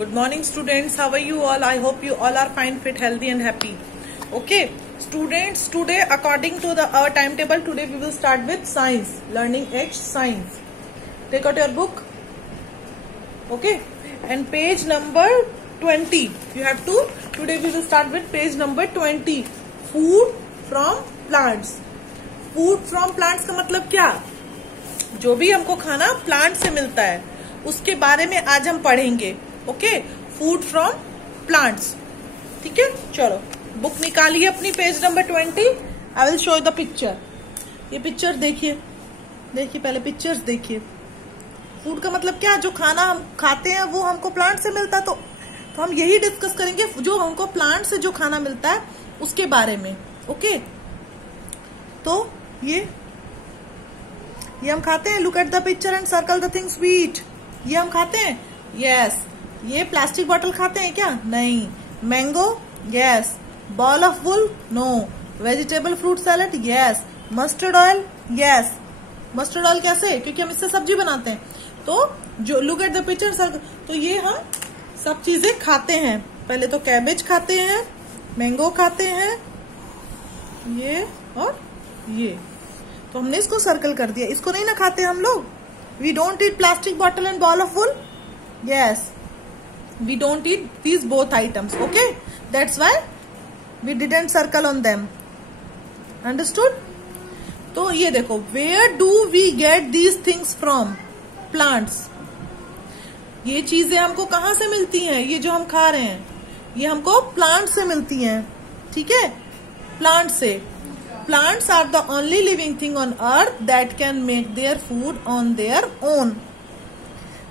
Good morning, students. How are you all? I hope you all are fine, fit, healthy and happy. Okay, students, today according to our timetable, today we will start with science, learning H science. Take out your book. Okay, and page number 20. You have to, today we will start with page number 20. Food from plants. Food from plants का मतलब क्या? जो भी हमको खाना plant से मिलता है उसके बारे में आज हम पढ़ेंगे. Okay, food from plants. ठीक है, चलो बुक निकालिए अपनी, page number 20. I will show the picture. ये पिक्चर देखिए, देखिए पहले पिक्चर्स देखिए. फूड का मतलब क्या? जो खाना हम खाते हैं वो हमको प्लांट से मिलता है. तो हम यही डिस्कस करेंगे जो हमको प्लांट से जो खाना मिलता है उसके बारे में. ओके, तो ये हम खाते हैं. Look at the picture and circle the things we eat. ये हम खाते हैं. यस. ये प्लास्टिक बॉटल खाते हैं क्या? नहीं. Mango? Yes. Ball of wool? No. Vegetable fruit salad? Yes. Mustard oil? Yes. Mustard oil कैसे? क्योंकि हम इससे सब्जी बनाते हैं. तो जो look at the picture circle, तो ये हम सब चीजें खाते हैं. पहले तो कैबेज खाते हैं, मैंगो खाते हैं, ये और ये. तो हमने इसको सर्कल कर दिया. इसको नहीं ना खाते हम लोग. We don't eat plastic bottle and ball of wool. Yes, we don't eat these both items. Okay, that's why we didn't circle on them. Understood? तो ये देखो, where do we get these things from? Plants. ये चीजें हमको कहाँ से मिलती हैं? ये जो हम खा रहे हैं ये हमको प्लांट से मिलती हैं. ठीक है, प्लांट से. Plants are the only living thing on earth that can make their food on their own.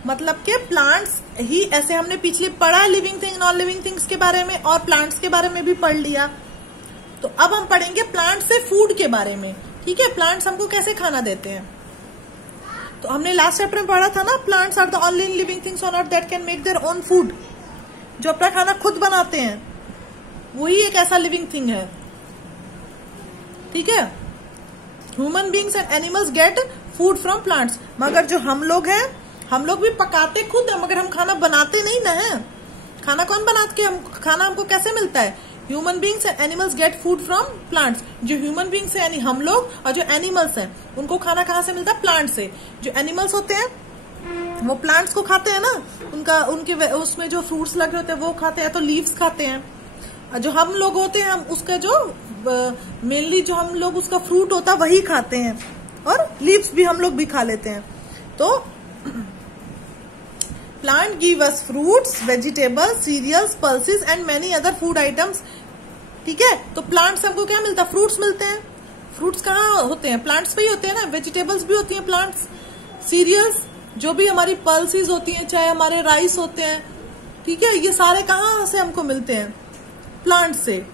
मतलब के प्लांट्स ही ऐसे, हमने पिछले पढ़ा living thing non living things के बारे में और प्लांट्स के बारे में भी पढ़ लिया. तो अब हम पढ़ेंगे प्लांट से फूड के बारे में. ठीक है, प्लांट्स हमको कैसे खाना देते हैं. तो हमने लास्ट चैप्टर में पढ़ा था ना, plants are the only living things on earth that can make their own food. जो अपना खाना खुद बनाते हैं वही एक ऐसा लिविंग थिंग है. ठीक है, human beings and animals get food from plants. मगर जो हम लोग हैं, हम लोग भी पकाते खुद हैं, मगर हम खाना बनाते नहीं ना है. खाना कौन बनाते? हम खाना हमको कैसे मिलता है? Human beings and animals get food from plants. जो ह्यूमन बींग्स है यानी हम लोग, और जो एनिमल्स हैं उनको खाना कहाँ से मिलता है? प्लांट से. जो एनिमल्स होते हैं वो प्लांट्स को खाते हैं ना, उनके उसमें जो फ्रूट्स लगे होते हैं वो खाते हैं, तो लीव्स खाते हैं. जो हम लोग होते हैं, हम उसका जो मेनली जो हम लोग उसका फ्रूट होता है वही खाते हैं, और लीव्स भी हम लोग भी खा लेते हैं. तो plant give us fruits, vegetables, cereals, pulses and many other food items. ठीक है, तो प्लांट से हमको क्या मिलता है? फ्रूट्स मिलते हैं. फ्रूट्स कहाँ होते हैं? प्लांट्स पे ही होते हैं ना. वेजिटेबल्स भी होती हैं प्लांट्स. सीरियल्स, जो भी हमारी पल्सेस होती हैं, चाहे हमारे राइस होते हैं, ठीक है, ये सारे कहाँ से हमको मिलते हैं? प्लांट से.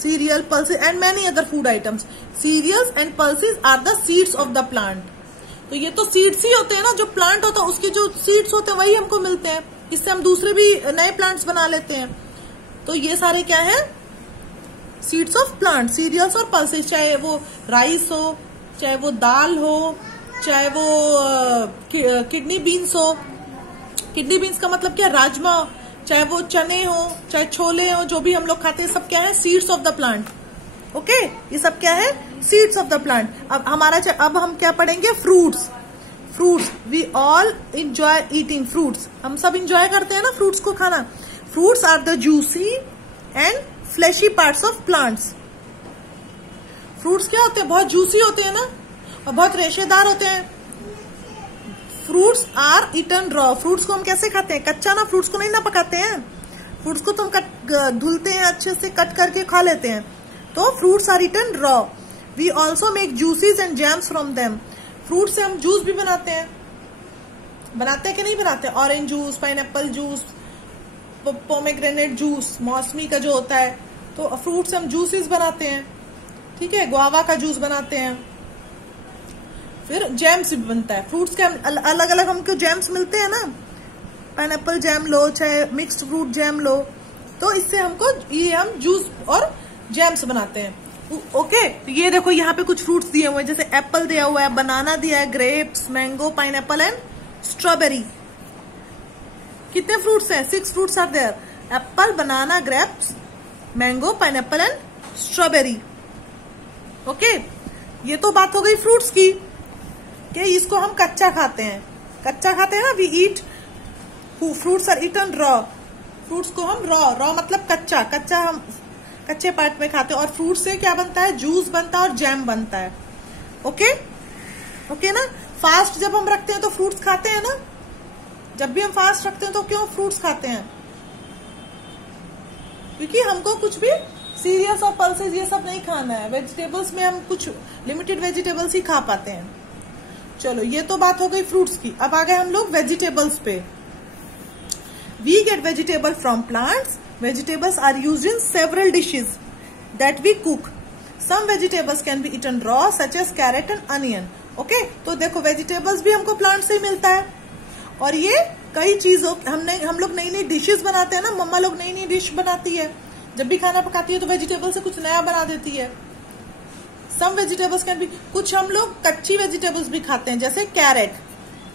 Cereal, pulses and many other food items. Cereals and pulses are the seeds of the plant. तो ये तो सीड्स ही होते हैं ना. जो प्लांट होता है उसके जो सीड्स होते हैं वही हमको मिलते हैं. इससे हम दूसरे भी नए प्लांट्स बना लेते हैं. तो ये सारे क्या है? Seeds of plant. सीरियल्स और पल्सेस, चाहे वो राइस हो, चाहे वो दाल हो, चाहे वो किडनी बीन्स हो. किडनी बीन्स का मतलब क्या? राजमा. चाहे वो चने हो, चाहे छोले हो, जो भी हम लोग खाते हैं, सब क्या है? Seeds of the plant. Okay, ये सब क्या है? Seeds of the plant. अब हम क्या पढ़ेंगे? Fruits. Fruits, we all enjoy eating fruits. हम सब इंजॉय करते हैं ना फ्रूट्स को खाना. Fruits are the juicy and fleshy parts of plants. Fruits क्या होते हैं? बहुत जूसी होते हैं ना, और बहुत रेशेदार होते हैं. Fruits are eaten raw. Fruits को हम कैसे खाते हैं? कच्चा ना. फ्रूट्स को नहीं ना पकाते हैं. फ्रूट्स को तो हम धुलते हैं, अच्छे से कट करके खा लेते हैं. तो fruits are eaten raw. We also make juices and jams from them. Fruit से हम जूस भी बनाते हैं. बनाते हैं कि नहीं बनाते? Orange juice, pineapple juice, pomegranate juice, मौसमी का जो होता है. तो फ्रूट से हम जूसेस बनाते हैं. ठीक है, गुआवा का जूस बनाते हैं. फिर जैम्स भी बनता है. फ्रूट्स के अलग अलग हमको जैम्स मिलते हैं ना. पाइनएप्पल जैम लो, चाहे मिक्स्ड फ्रूट जैम लो, तो इससे हमको ये हम जूस और जैम्स बनाते हैं. ओके, तो ये देखो यहाँ पे कुछ फ्रूट्स दिए हुए हैं. जैसे एप्पल दिया हुआ है, बनाना दिया है, grapes, mango, pineapple and strawberry. कितने फ्रूट्स हैं? 6 fruits are there, apple, banana, grapes, mango, pineapple and strawberry. Okay, ये तो बात हो गई फ्रूट्स की कि इसको हम कच्चा खाते हैं। कच्चा खाते हैं ना, we eat fruits are eaten raw. Fruits को हम रॉ मतलब कच्चा, हम कच्चे पार्ट में खाते हैं। और फ्रूट से क्या बनता है? जूस बनता है और जैम बनता है। ओके ओके ना। फास्ट जब हम रखते हैं तो फ्रूट्स खाते हैं ना। जब भी हम फास्ट रखते हैं तो क्यों फ्रूट्स खाते हैं? क्योंकि हमको कुछ भी सीरियल्स और पल्सेस ये सब नहीं खाना है। वेजिटेबल्स में हम कुछ लिमिटेड वेजिटेबल्स ही खा पाते हैं। चलो, ये तो बात हो गई फ्रूट्स की। अब आ गए हम लोग वेजिटेबल्स पे। We get vegetable from plants. Vegetables are used in several dishes that we cook. Some vegetables can be eaten raw, such as carrot and onion. Okay, तो देखो वेजिटेबल्स भी हमको प्लांट से ही मिलता है। और ये कई चीजों हम लोग नई नई डिशेस बनाते हैं ना। मम्मा लोग नई नई डिश बनाती है, जब भी खाना पकाती है तो वेजिटेबल से कुछ नया बना देती है। सम वेजिटेबल्स कैन बी, कुछ हम लोग कच्ची वेजिटेबल्स भी खाते हैं, जैसे कैरेट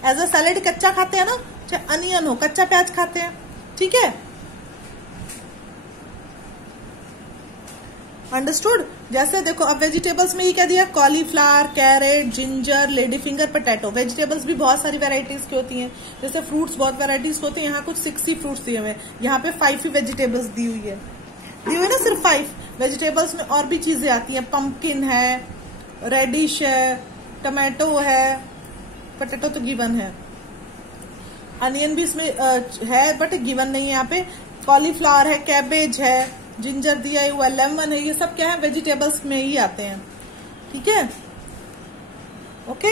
एज अ सैलेड कच्चा खाते हैं ना, चाहे अनियन हो कच्चा प्याज खाते हैं। ठीक है, अंडरस्टूड। जैसे देखो अब वेजिटेबल्स में ये क्या दिया? Cauliflower, carrot, ginger, lady finger, potato. Vegetables भी बहुत सारी वेराइटीज की होती हैं। जैसे फ्रूट्स बहुत वेराइटीज होते हैं। यहाँ कुछ 60 फ्रूट्स दिए हुए हैं, यहाँ पे 5 ही वेजिटेबल्स दी हुई है ना, सिर्फ 5। वेजिटेबल्स में और भी चीजें आती हैं, पंपकिन है, रेडिश है, टमाटो है, पोटैटो तो गिवन है, अनियन भी इसमें है बट गिवन नहीं है यहाँ पे। कॉलीफ्लावर है, कैबेज है, जिंजर दिया हुआ, लेमन है, ये सब क्या है? वेजिटेबल्स में ही आते हैं। ठीक है, ओके।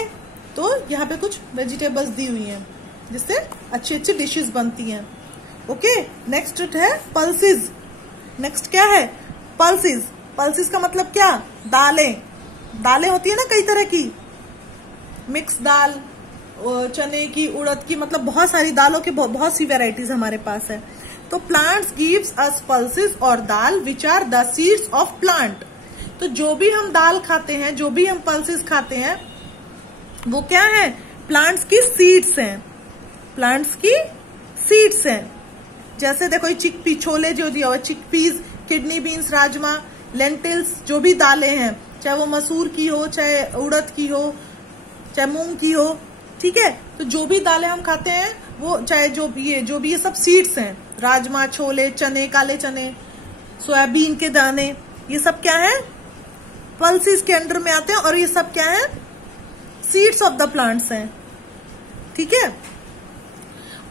तो यहाँ पे कुछ वेजिटेबल्स दी हुई हैं जिससे अच्छी अच्छी डिशेस बनती हैं। ओके, नेक्स्ट है पल्सेस। नेक्स्ट क्या है? पल्सेस। पल्सेस का मतलब क्या? दालें होती है ना कई तरह की, मिक्स दाल, चने की, उड़द की, मतलब बहुत सारी दालों की बहुत सी वेराइटीज हमारे पास है। तो प्लांट्स गिव्स अस पल्सेस और दाल which are the seeds of plant. तो जो भी हम दाल खाते हैं, जो भी हम पल्सेस खाते हैं, वो क्या है? प्लांट्स की सीड्स हैं। प्लांट्स की सीड्स हैं। जैसे देखो ये चिकपी, छोले जो दिया हुआ, चिकपीज, किडनी बीन्स, राजमा, लेंटिल्स, जो भी दालें हैं, चाहे वो मसूर की हो, चाहे उड़द की हो, चाहे मूंग की हो। ठीक है, तो जो भी दालें हम खाते हैं वो, चाहे जो भी ये सब सीड्स हैं। राजमा, छोले, चने, काले चने, सोयाबीन के दाने, ये सब क्या है? पल्सेस के अंडर में आते हैं। और ये सब क्या है? सीड्स ऑफ द प्लांट्स हैं। ठीक है,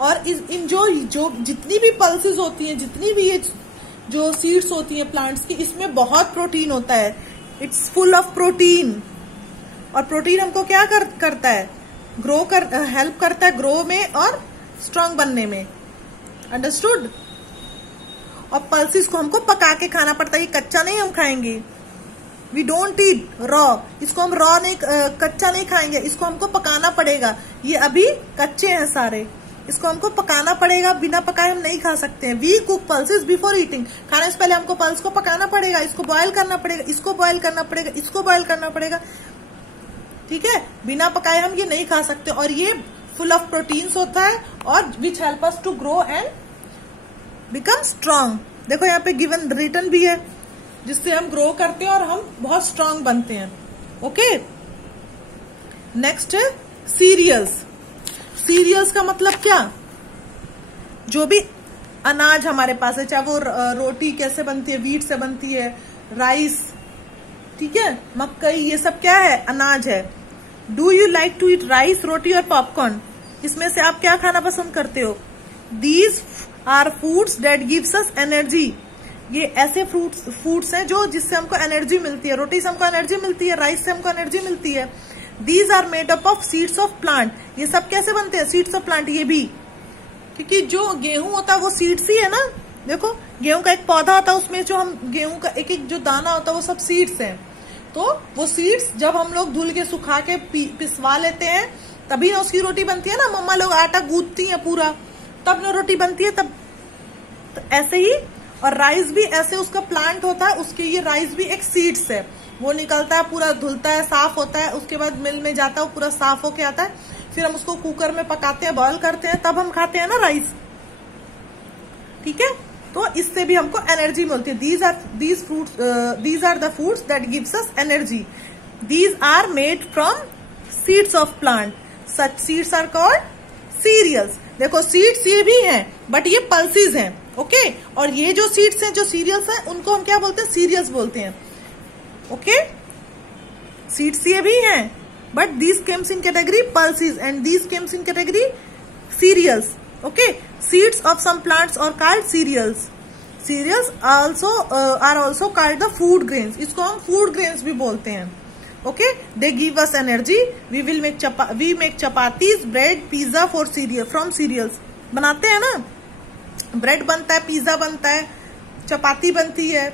और इन जो जितनी भी पल्सेस होती हैं, जितनी भी ये जो सीड्स होती हैं प्लांट्स की, इसमें बहुत प्रोटीन होता है। It's full of protein. और प्रोटीन हमको क्या करता है? हेल्प करता है ग्रो में और स्ट्रांग बनने में। अंडरस्टूड। और पल्सेस को हमको पका के खाना पड़ता है, ये कच्चा नहीं हम खाएंगे। We don't eat raw. इसको हम रॉ नहीं, कच्चा नहीं खाएंगे, इसको हमको पकाना पड़ेगा। ये अभी कच्चे हैं सारे, इसको हमको पकाना पड़ेगा। बिना पकाए हम नहीं खा सकते हैं। We cook pulses before eating. खाने से पहले हमको पल्स को पकाना पड़ेगा, इसको बॉयल करना पड़ेगा, इसको बॉयल करना पड़ेगा, इसको बॉयल करना पड़ेगा। ठीक है, बिना पकाए हम ये नहीं खा सकते। और ये फुल ऑफ प्रोटीन्स होता है और which help us to grow and become strong. देखो यहाँ पे गिवन रिटन भी है, जिससे हम ग्रो करते हैं और हम बहुत स्ट्रांग बनते हैं। ओके, नेक्स्ट है सीरियल्स। सीरियल्स का मतलब क्या? जो भी अनाज हमारे पास है, चाहे वो रोटी कैसे बनती है, वीट से बनती है, राइस, ठीक है, मकई, ये सब क्या है? अनाज है। Do you like to eat rice, roti और पॉपकॉर्न? इसमें से आप क्या खाना पसंद करते हो? These are foods that gives us energy. ये ऐसे फूड्स हैं जो जिससे हमको एनर्जी मिलती है। रोटी से हमको एनर्जी मिलती है, राइस से हमको एनर्जी मिलती है। These are made up of seeds of plant. ये सब कैसे बनते हैं? Seeds of plant. ये भी क्योंकि जो गेहूं होता है वो सीड्स ही है ना। देखो गेहूं का एक पौधा होता है, उसमें जो हम गेहूं का एक एक जो दाना होता है वो सब सीड्स हैं। तो वो सीड्स जब हम लोग धुल के सुखा के पिसवा लेते हैं तभी ना उसकी रोटी बनती है ना। मम्मा लोग आटा गूंथती हैं पूरा, तब ना रोटी बनती है। तब तो ऐसे ही, और राइस भी ऐसे उसका प्लांट होता है, उसके ये राइस भी एक सीड्स है। वो निकलता है, पूरा धुलता है, साफ होता है, उसके बाद मिल में जाता है, वो पूरा साफ होके आता है। फिर हम उसको कुकर में पकाते हैं, बॉयल करते हैं, तब हम खाते हैं ना राइस। ठीक है, तो इससे भी हमको एनर्जी मिलती है। These are the foods that gives us energy. These are made from seeds of plant, such seeds are called cereals. देखो सीड्स ये भी हैं बट ये पल्सेस हैं, ओके। और ये जो सीड्स हैं, जो सीरियल्स हैं, उनको हम क्या बोलते हैं? सीरियल्स बोलते हैं, ओके। सीड्स ये भी हैं but these comes in category pulses and these comes in category cereals, okay. Seeds of some plants और called cereals. Cereals are also called the food grains. इसको हम फूड ग्रेन्स भी बोलते हैं, okay. They give us energy. We make chapatis, bread, pizza from cereals. बनाते हैं ना, bread बनता है, पिज्जा बनता है, चपाती बनती है,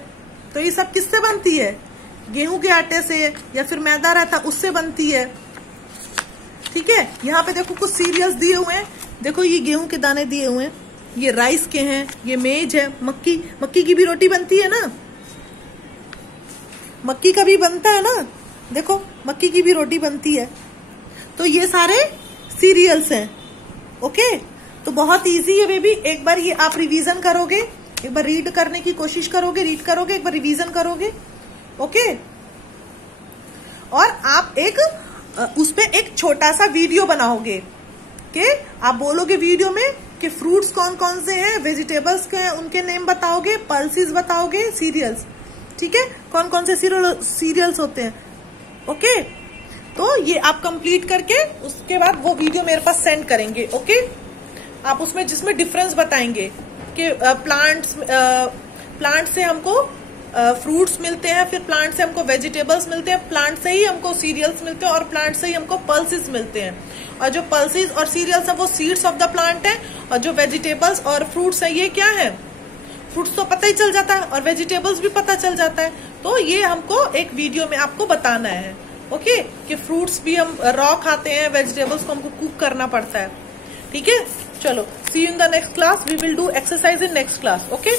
तो ये सब किससे बनती है? गेहूं के आटे से, या फिर मैदा रहता उससे बनती है, ठीक है। यहाँ पे देखो कुछ सीरियल्स दिए हुए हैं, देखो ये गेहूं के दाने दिए हुए हैं, ये राइस के हैं, ये मेज है, मक्की की भी रोटी बनती है ना, मक्की का भी बनता है ना, देखो मक्की की भी रोटी बनती है। तो ये सारे सीरियल्स हैं, ओके। तो बहुत इजी है बेबी, एक बार ये आप रिवीजन करोगे, एक बार रीड करने की कोशिश करोगे, रीड करोगे, एक बार रिवीजन करोगे, ओके। और आप उस पे एक छोटा सा वीडियो बनाओगे कि आप बोलोगे वीडियो में कि फ्रूट्स कौन कौन से हैं, वेजिटेबल्स के हैं, उनके नेम बताओगे, पल्सेस बताओगे, सीरियल्स, ठीक है, कौन कौन से सीरियल्स होते हैं, ओके। तो ये आप कंप्लीट करके उसके बाद वो वीडियो मेरे पास सेंड करेंगे, ओके। आप उसमें जिसमें डिफरेंस बताएंगे कि प्लांट से हमको फ्रूट्स मिलते हैं, फिर प्लांट से हमको वेजिटेबल्स मिलते हैं, प्लांट से ही हमको सीरियल्स मिलते हैं, और प्लांट से ही हमको पल्सेस मिलते हैं। और जो पल्सेस और सीरियल्स हैं वो सीड्स ऑफ द प्लांट है, और जो वेजिटेबल्स और फ्रूट्स है ये क्या है? फ्रूट्स तो पता ही चल जाता है और वेजिटेबल्स भी पता चल जाता है। तो ये हमको एक वीडियो में आपको बताना है, ओके, कि फ्रूट्स भी हम रॉ खाते हैं, वेजिटेबल्स को हमको कुक करना पड़ता है, ठीक है। चलो, see you in the next class, we will do exercise in next class, okay.